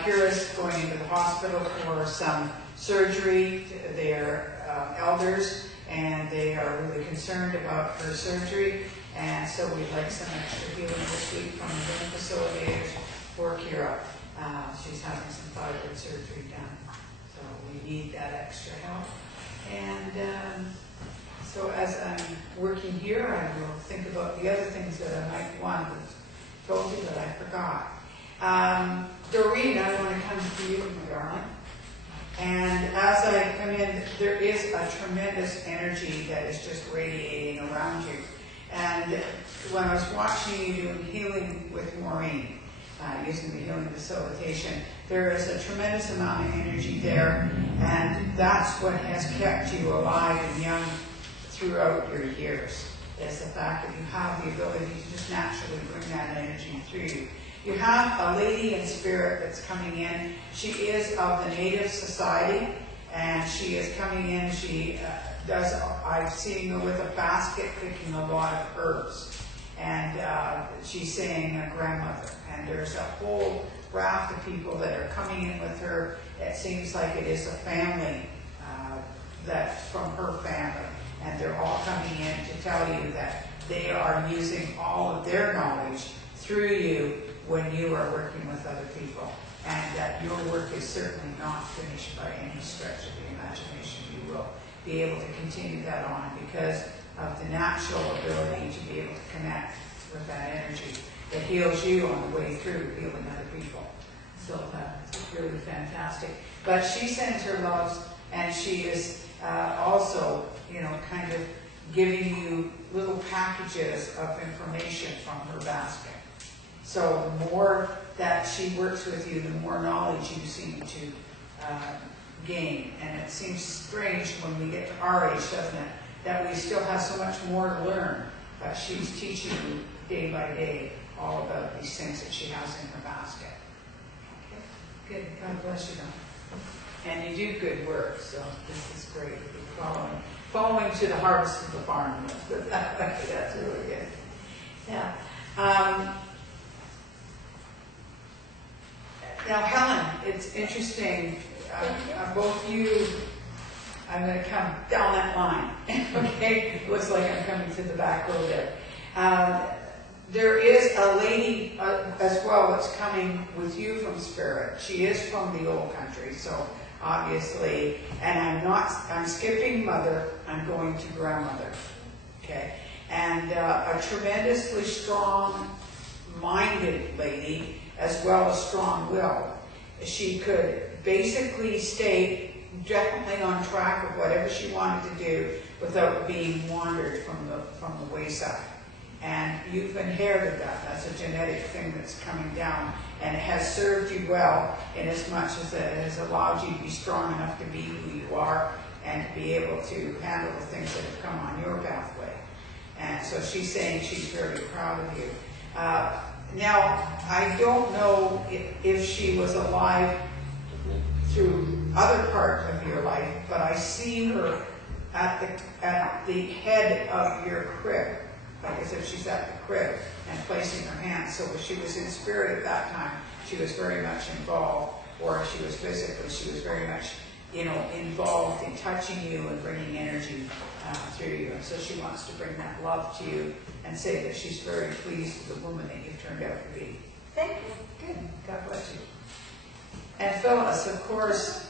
Kira's going into the hospital for some surgery. They're elders, and they are really concerned about her surgery. And so we'd like some extra healing this week from the healing facilitators for Kira. She's having some thyroid surgery done. So we need that extra help. And so as I'm working here, I will think about the other things that I might want to have told you that I forgot. Doreen, I want to come to you, my darling. And as I come in, there is a tremendous energy that is just radiating around you. And when I was watching you doing healing with Maureen, using the healing facilitation, there is a tremendous amount of energy there, and that's what has kept you alive and young throughout your years, is the fact that you have the ability to just naturally bring that energy through you. You have a lady in spirit that's coming in. She is of the Native Society, and she is coming in. She I've seen her with a basket picking a lot of herbs, and she's saying a grandmother. And there's a whole raft of people that are coming in with her. It seems like it is a family that's from her family, and they're all coming in to tell you that they are using all of their knowledge through you when you are working with other people, and that your work is certainly not finished by any stretch of the imagination. You will be able to continue that on because of the natural ability to be able to connect with that energy that heals you on the way through healing other people. So that's really fantastic. But she sends her loves, and she is also, kind of giving you little packages of information from her basket. So the more that she works with you, the more knowledge you seem to gain. And it seems strange when we get to our age, doesn't it, that we still have so much more to learn. But she's teaching you day by day all about these things that she has in her basket. Okay, good. God bless you, Don. And you do good work, so this is great. You're following to the harvest of the farm. That's really good. Yeah. Now, Helen, it's interesting. Both you, I'm going to come down that line. Okay? Looks like I'm coming to the back row there. There is a lady as well that's coming with you from Spirit. She is from the old country, so obviously, and I'm skipping mother, I'm going to grandmother. Okay? And a tremendously strong-minded lady, as well as strong-willed. She could basically stay definitely on track with whatever she wanted to do without being wandered from the wayside. And you've inherited that. That's a genetic thing that's coming down, and it has served you well in as much as it has allowed you to be strong enough to be who you are and to be able to handle the things that have come on your pathway. And so she's saying she's very proud of you. Now, I don't know if she was alive through other parts of your life, but I see her at the head of your crib, like as if she's at the crib and placing her hands. So if she was in spirit at that time, she was very much involved, or if she was physically, she was very much, involved in touching you and bringing energy through you. And so she wants to bring that love to you and say that she's very pleased with the woman that you've turned out to be. Thank you. Good. God bless you. And Phyllis, of course,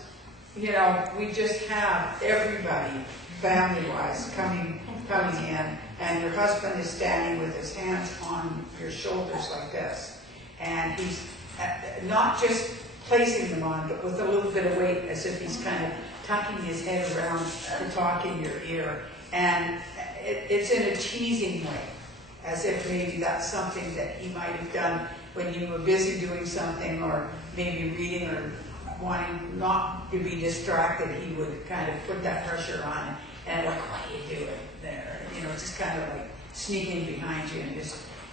we just have everybody, family-wise, coming in, and your husband is standing with his hands on your shoulders like this. And he's not just placing them on, but with a little bit of weight, as if he's kind of tucking his head around to talk in your ear. And it's in a teasing way. as if maybe that's something that he might have done when you were busy doing something, or maybe reading, or wanting not to be distracted. He would kind of put that pressure on, and like, what are you doing there? You know, just kind of like sneak in behind you and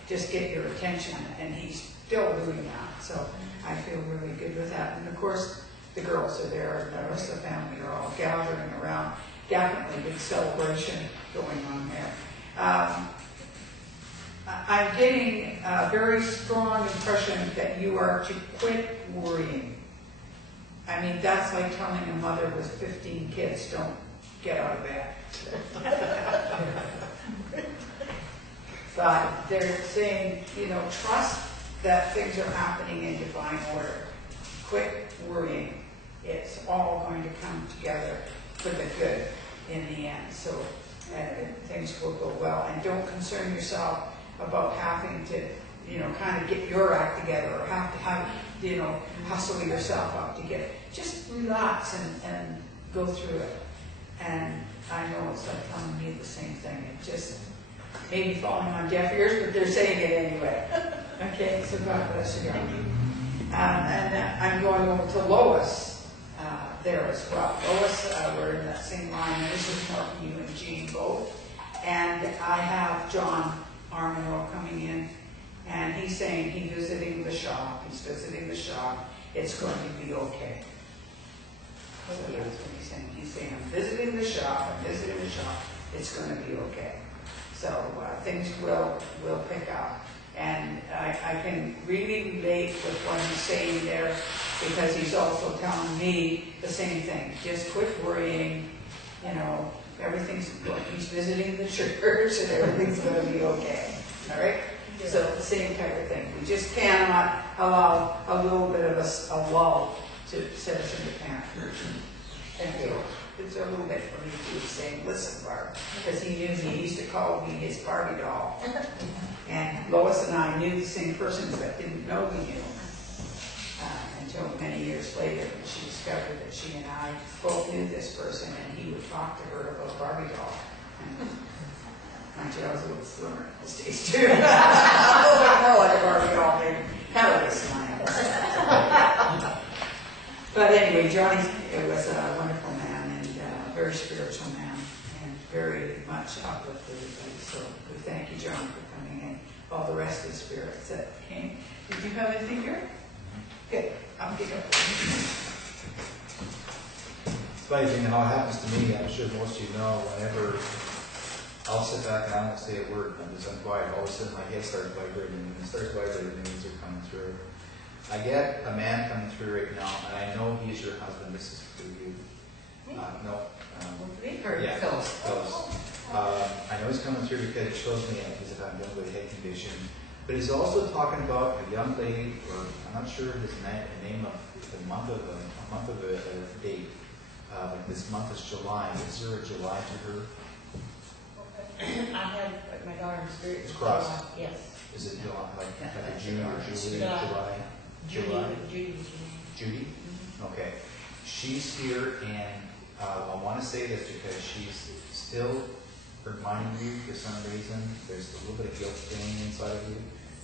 just get your attention, and he's still doing that. So I feel really good with that. And of course, the girls are there, and the rest of the family are all gathering around. Definitely big celebration going on there. I'm getting a very strong impression that you are to quit worrying. I mean, that's like telling a mother with 15 kids, don't get out of bed. But they're saying, you know, trust that things are happening in divine order. Quit worrying. It's all going to come together for the good in the end. So things will go well. And don't concern yourself about having to, you know, kind of get your act together, or have to have, you know, hustle yourself up to get it. Just relax and go through it. And I know it's like telling me the same thing. It just maybe falling on deaf ears, but they're saying it anyway. Okay, so God bless you. And I'm going over to Lois there as well. Lois, we're in that same line. This is Mark, you and Jean both. And I have John Armino coming in, and he's saying he's visiting the shop. He's visiting the shop. It's going to be okay. So that's what he's saying. He's saying, I'm visiting the shop. I'm visiting the shop. It's going to be okay. So things will pick up. And I can really relate with what he's saying there, because he's also telling me the same thing. Just quit worrying. You know, everything's good. He's visiting the church, and everything's going to be okay. All right? Yeah. So the same type of thing. We just cannot allow a little bit of a lull to set us into panic. Thank you. It's a little bit for me too, saying, listen, Barb, because he knew me. He used to call me his Barbie doll. And Lois and I knew the same person, but didn't know we knew until many years later, when she discovered that she and I both knew this person, and he would talk to her about Barbie doll. Actually, I was a little slimmer in those days too. A little bit more like a Barbie doll, maybe. Kind of a smile. But anyway, Johnny was a wonderful man, and a very spiritual man, and very much uplifted everybody. So we thank you, John, for coming in. All the rest of the spirits that came. Did you have anything here? Good. I'll get up. It's funny thing how it happens to me. I'm sure most of you know, whenever I'll sit back and I won't say a word, I'm just quiet. All of a sudden my head starts vibrating, and when it starts vibrating, the news are coming through. I get a man coming through right now, and I know he's your husband. This is for you. No. Yeah, Phyllis. I know he's coming through because it shows me he's about dealing with a head condition. But he's also talking about a young lady, or I'm not sure his name of the month of a date. But this month is July. Is there a July to her? I had my daughter in spirit. It's crossed. Yes. Is it July, like a June or Julie? July? Judy? Mm-hmm. Okay. She's here, and I want to say this because she's still reminding you for some reason. There's a little bit of guilt staying inside of you.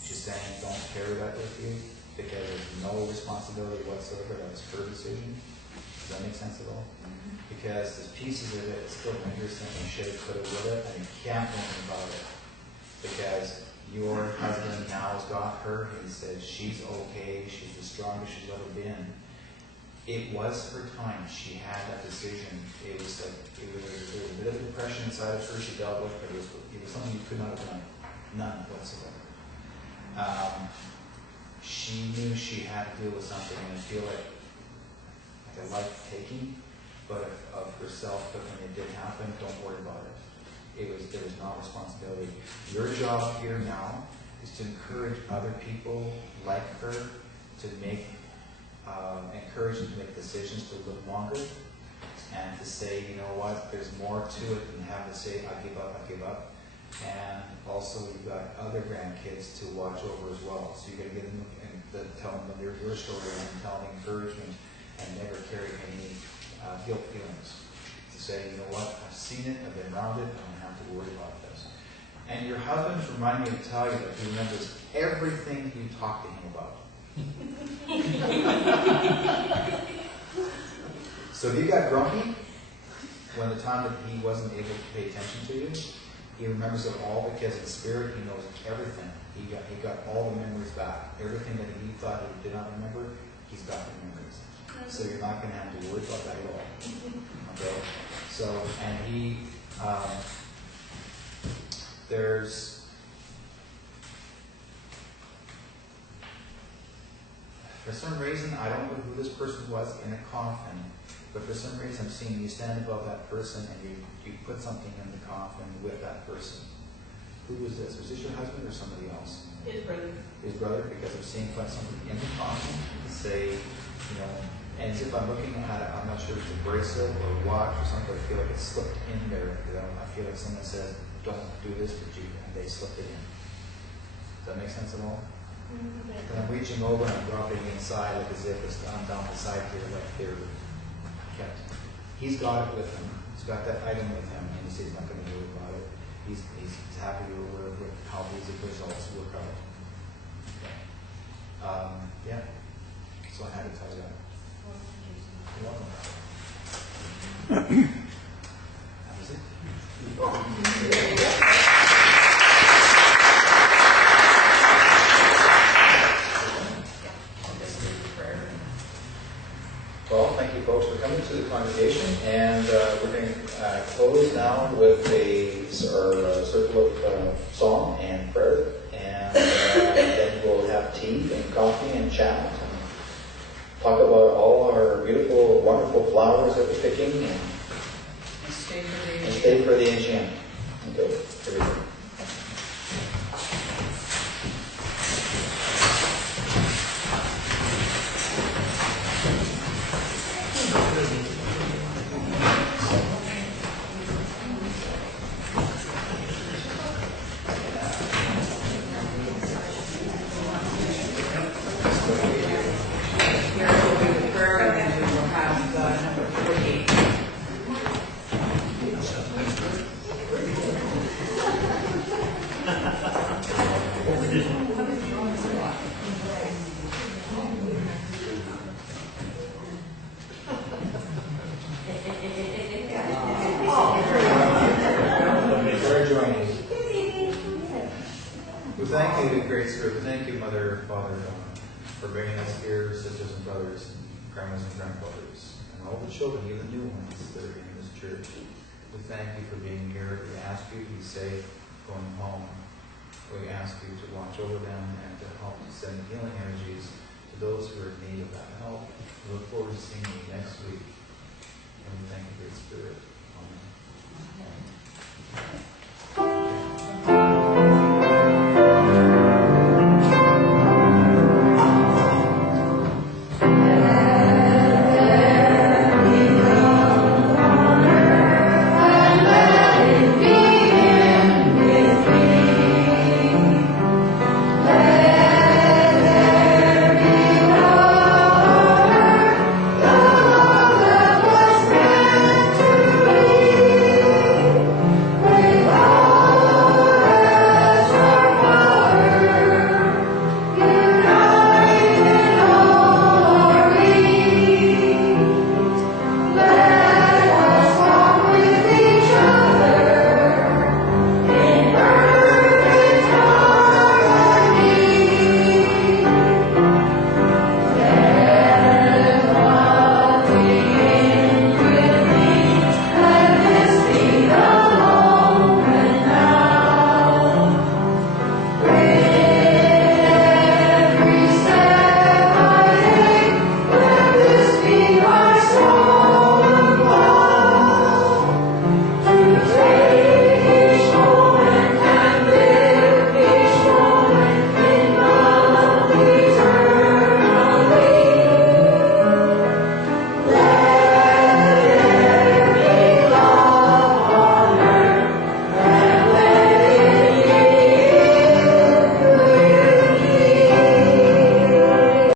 She's saying, don't carry that with you, because there's no responsibility whatsoever. That was her decision. Does that make sense at all? Mm-hmm. Because there's pieces of it that still lingers, and you should have put it with it, and you can't do anything about it. Because your husband now has got her, and said she's okay, she's the strongest she's ever been. It was her time. She had that decision. It was like, there was a bit of depression inside of her she dealt with, but it was something you could not have done. None whatsoever. She knew she had to deal with something, and I feel like a life taking, but of herself. But when it did happen, don't worry about it. There was no responsibility. Your job here now is to encourage other people like her to make, encourage them to make decisions to live longer, and to say, you know what, there's more to it than having to say, I give up, I give up. And also, you've got other grandkids to watch over as well. So you got to get them and tell them your story, and tell them encouragement, and never carry any guilt feelings. To say, you know what, I've seen it, I've been around it, I don't have to worry about this. And your husband's reminding me to tell you that he remembers everything you talk to him about. So if you got grumpy when the time that he wasn't able to pay attention to you, he remembers it all because in spirit he knows everything. He got all the memories back. Everything that he thought he did not remember, he's got the memories. So you're not going to have to worry about that at all. Okay? So, and he, for some reason, I don't know who this person was in a coffin, but for some reason I'm seeing you stand above that person and you put something in the coffin with that person. Who was this? Was this your husband or somebody else? His brother. His brother, because I'm seeing put something in the coffin to say, you know, and as if I'm looking at it, I'm not sure if it's a bracelet or a watch or something, but I feel like it's slipped in there. You know? I feel like someone said, don't do this to you, and they slipped it in. Does that make sense at all? And I'm reaching over and I'm dropping inside like as if I'm down beside here, like they're kept. He's got it with him. He's got that item with him, and he says he's not going to worry about it. He's happy with how these results work out. Okay. Yeah. So I had to tell you that. You're welcome. That was it. Well, thank you folks for coming to the congregation, and we're going to close now with a circle of song and prayer, and then we'll have tea and coffee and chat and talk about all our beautiful, wonderful flowers that we're picking and stay for the AGM. Okay, here we go. Children, even new ones that are in this church. We thank you for being here. We ask you to be safe going home. We ask you to watch over them and to help send healing energies to those who are in need of that help. We look forward to seeing you next week. And we thank you for your spirit. Amen.